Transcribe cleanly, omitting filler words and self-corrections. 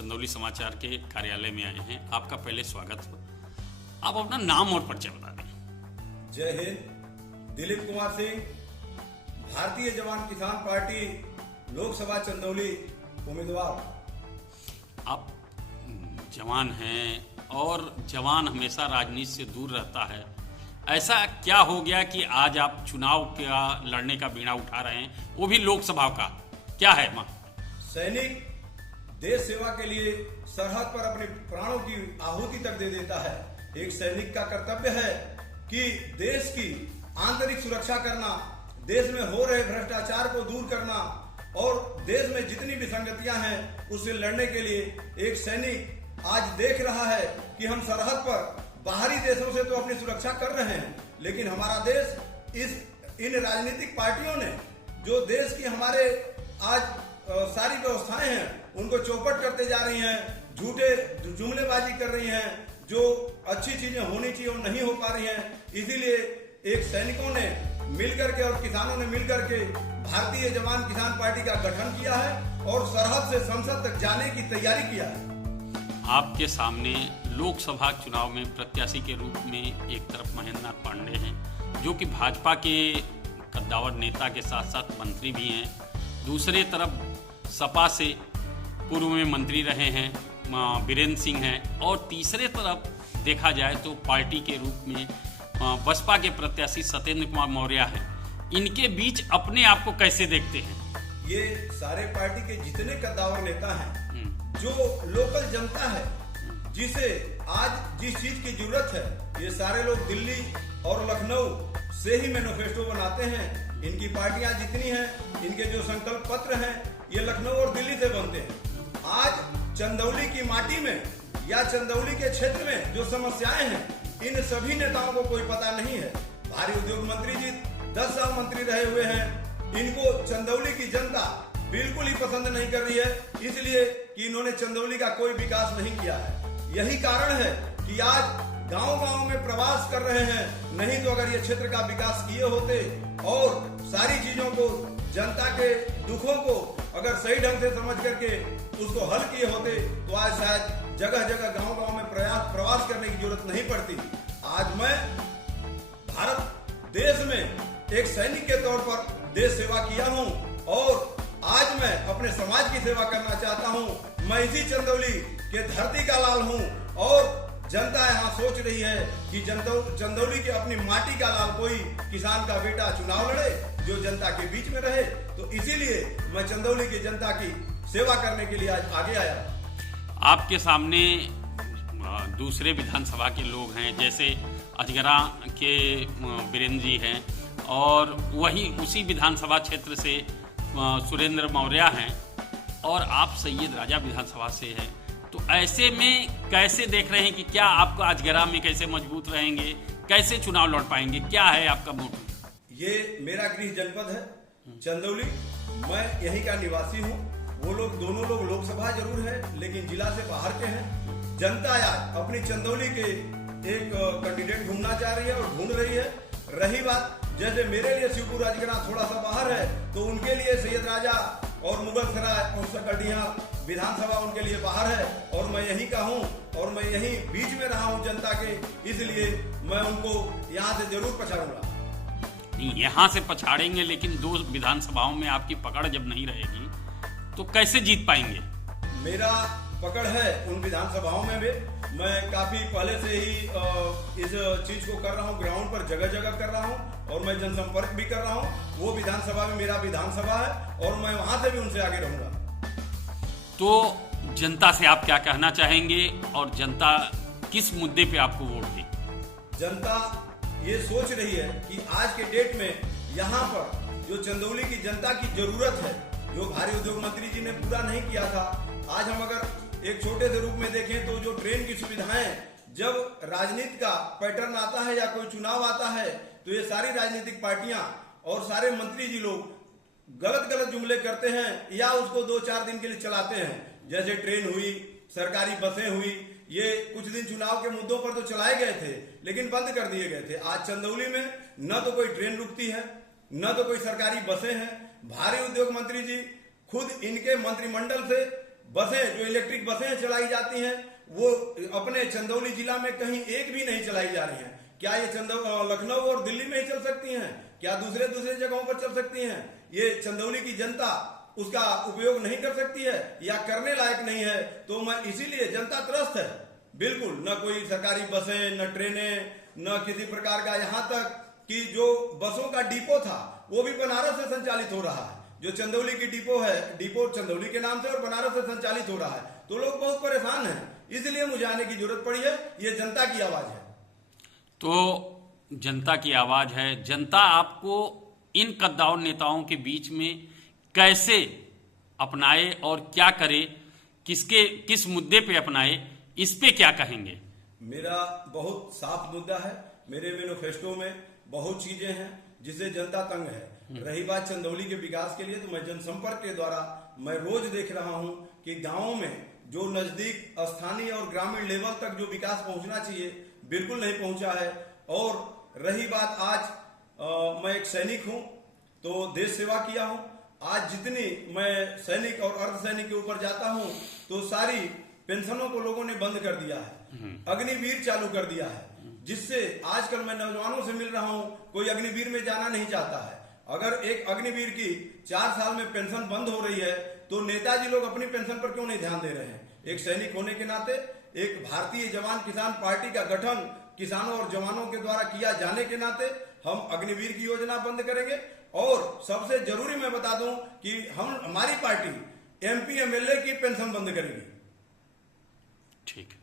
चंदौली समाचार के कार्यालय में आए हैं। आपका पहले स्वागत हो। आप अपना नाम और परिचय बता दें। जय हिंद। दिलीप कुमार सिंह, भारतीय जवान किसान पार्टी लोकसभा चंदौली उम्मीदवार। आप जवान हैं और जवान हमेशा राजनीति से दूर रहता है। ऐसा क्या हो गया कि आज आप चुनाव का लड़ने का बीड़ा उठा रहे हैं, वो भी लोकसभा का? क्या है मां? सैनिक देश सेवा के लिए सरहद पर अपने प्राणों की आहुति तक दे देता है। एक सैनिक का कर्तव्य है कि देश की आंतरिक सुरक्षा करना, देश में हो रहे भ्रष्टाचार को दूर करना और देश में जितनी विसंगतियां हैं उससे लड़ने के लिए एक सैनिक आज देख रहा है कि हम सरहद पर बाहरी देशों से तो अपनी सुरक्षा कर रहे हैं, लेकिन हमारा देश इन राजनीतिक पार्टियों ने जो देश की हमारे आज सारी व्यवस्थाएं हैं उनको चौपट करते जा रही हैं, झूठे जुमलेबाजी कर रही हैं, जो अच्छी चीजें होनी चाहिए वो नहीं हो पा रही हैं। इसीलिए एक सैनिकों ने मिलकर के और किसानों ने मिलकर के भारतीय जवान किसान पार्टी का गठन किया है और सरहद से संसद तक जाने की तैयारी किया है। आपके सामने लोकसभा चुनाव में प्रत्याशी के रूप में एक तरफ महेंद्र नाथ पांडे हैं जो कि भाजपा के कद्दावर नेता के साथ साथ मंत्री भी हैं, दूसरे तरफ सपा से पूर्व में मंत्री रहे हैं बीरेंद्र सिंह हैं, और तीसरे तरफ देखा जाए तो पार्टी के रूप में बसपा के प्रत्याशी सत्येंद्र कुमार मौर्य हैं। इनके बीच अपने आप को कैसे देखते हैं? ये सारे पार्टी के जितने कद्दावर नेता हैं, जो लोकल जनता है, जिसे आज जिस चीज की जरूरत है, ये सारे लोग दिल्ली और लखनऊ से ही मैनिफेस्टो बनाते हैं। इनकी पार्टियां जितनी हैं, इनके जो संकल्प पत्र हैं, ये लखनऊ और दिल्ली से बनते हैं। आज चंदौली की माटी में या चंदौली के क्षेत्र में जो समस्याएं हैं, इन सभी नेताओं को कोई पता नहीं है। भारी उद्योग मंत्री जी 10 साल मंत्री रहे हुए हैं, इनको चंदौली की जनता बिल्कुल ही पसंद नहीं कर रही है, इसलिए कि इन्होंने चंदौली का कोई विकास नहीं किया है। यही कारण है कि आज गांव-गांव में प्रवास कर रहे हैं। नहीं तो अगर ये क्षेत्र का विकास किए होते और सारी चीजों को, जनता के दुखों को अगर सही ढंग से समझ करके उसको हल किए होते तो आज शायद जगह जगह गांव-गांव में प्रवास करने की जरूरत नहीं पड़ती। आज मैं भारत देश में एक सैनिक के तौर पर देश सेवा किया हूं और आज मैं अपने समाज की सेवा करना चाहता हूं। मैं इसी चंदौली के धरती का लाल हूं और जनता यहाँ सोच रही है कि चंदौली के अपनी माटी का लाल कोई किसान का बेटा चुनाव लड़े जो जनता के बीच में रहे। तो इसीलिए मैं चंदौली की जनता की सेवा करने के लिए आज आगे आया। आपके सामने दूसरे विधानसभा के लोग हैं, जैसे अजगरा के बीरेंद्र जी हैं और वही उसी विधानसभा क्षेत्र से सुरेंद्र मौर्य हैं और आप सैयद राजा विधानसभा से हैं। तो ऐसे में कैसे देख रहे हैं कि क्या आपको अजगरा में कैसे मजबूत रहेंगे, कैसे चुनाव लड़ पाएंगे, क्या है आपका मोटिव? ये मेरा गृह जनपद है चंदौली, मैं यहीं का निवासी हूँ। वो लोग दोनों लोग लोकसभा जरूर है लेकिन जिला से बाहर के हैं। जनता आज अपनी चंदौली के एक कैंडिडेट ढूंढना चाह रही है और ढूंढ रही है। रही बात जैसे मेरे लिए शिवपुर राजगरा थोड़ा सा बाहर है, तो उनके लिए सैयद राजा और मुगलसराय और सकडिया विधानसभा उनके लिए बाहर है और मैं यहीं का हूं और मैं यहीं बीच में रहा हूं जनता के, इसलिए मैं उनको यहां से जरूर पछाड़ूंगा। यहाँ से पछाड़ेंगे, लेकिन 2 विधानसभाओं में आपकी पकड़ जब नहीं रहेगी तो कैसे जीत पाएंगे? मेरा पकड़ है उन विधानसभाओं में भी। मैं काफी पहले से ही इस चीज को कर रहा हूँ, ग्राउंड पर जगह जगह कर रहा हूँ और मैं जनसंपर्क भी कर रहा हूँ। वो विधानसभा भी मेरा विधानसभा है और मैं वहां से भी उनसे आगे रहूंगा। तो जनता से आप क्या कहना चाहेंगे और जनता किस मुद्दे पे आपको वोट दे? जनता ये सोच रही है कि आज के डेट में यहाँ पर जो चंदौली की जनता की जरूरत है, जो भारी उद्योग मंत्री जी ने पूरा नहीं किया था, आज हम अगर एक छोटे से रूप में देखें तो जो ट्रेन की सुविधाएं, जब राजनीति का पैटर्न आता है या कोई चुनाव आता है तो ये सारी राजनीतिक पार्टियां और सारे मंत्री जी लोग गलत जुमले करते हैं या उसको 2-4 दिन के लिए चलाते हैं। जैसे ट्रेन हुई, सरकारी बसें हुई, ये कुछ दिन चुनाव के मुद्दों पर तो चलाए गए थे लेकिन बंद कर दिए गए थे। आज चंदौली में न तो कोई ट्रेन रुकती है, न तो कोई सरकारी बसें हैं। भारी उद्योग मंत्री जी खुद इनके मंत्रिमंडल से बसें जो इलेक्ट्रिक बसें चलाई जाती हैं वो अपने चंदौली जिला में कहीं एक भी नहीं चलाई जा रही हैं। क्या ये लखनऊ और दिल्ली में ही चल सकती हैं? क्या दूसरे जगहों पर चल सकती हैं? ये चंदौली की जनता उसका उपयोग नहीं कर सकती है या करने लायक नहीं है? तो मैं इसीलिए जनता त्रस्त है, बिल्कुल न कोई सरकारी बसें, न ट्रेनें, न किसी प्रकार का, यहाँ तक कि जो बसों का डिपो था वो भी बनारस से संचालित हो रहा है। जो चंदौली की डिपो है, डिपो चंदौली के नाम से और बनारस से संचालित हो रहा है, तो लोग बहुत परेशान हैं। इसलिए मुझे आने की जरूरत पड़ी है। ये जनता की आवाज है। तो जनता की आवाज है। जनता आपको इन कद्दावर नेताओं के बीच में कैसे अपनाए और क्या करे, किस मुद्दे पे अपनाए, इस पे क्या कहेंगे? मेरा बहुत साफ मुद्दा है। मेरे मैनिफेस्टो में बहुत चीजें हैं जिससे जनता तंग है। रही बात चंदौली के विकास के लिए, तो मैं जनसंपर्क के द्वारा मैं रोज देख रहा हूं कि गांवों में जो नजदीक स्थानीय और ग्रामीण लेवल तक जो विकास पहुंचना चाहिए बिल्कुल नहीं पहुंचा है। और रही बात आज मैं एक सैनिक हूं तो देश सेवा किया हूं। आज जितनी मैं सैनिक और अर्धसैनिक के ऊपर जाता हूं तो सारी पेंशनों को लोगों ने बंद कर दिया है, अग्निवीर चालू कर दिया है, जिससे आजकल मैं नौजवानों से मिल रहा हूं, कोई अग्निवीर में जाना नहीं चाहता है। अगर एक अग्निवीर की 4 साल में पेंशन बंद हो रही है तो नेताजी लोग अपनी पेंशन पर क्यों नहीं ध्यान दे रहे हैं? एक सैनिक होने के नाते, एक भारतीय जवान किसान पार्टी का गठन किसानों और जवानों के द्वारा किया जाने के नाते हम अग्निवीर की योजना बंद करेंगे। और सबसे जरूरी मैं बता दूं कि हमारी पार्टी MP MLA की पेंशन बंद करेगी। ठीक।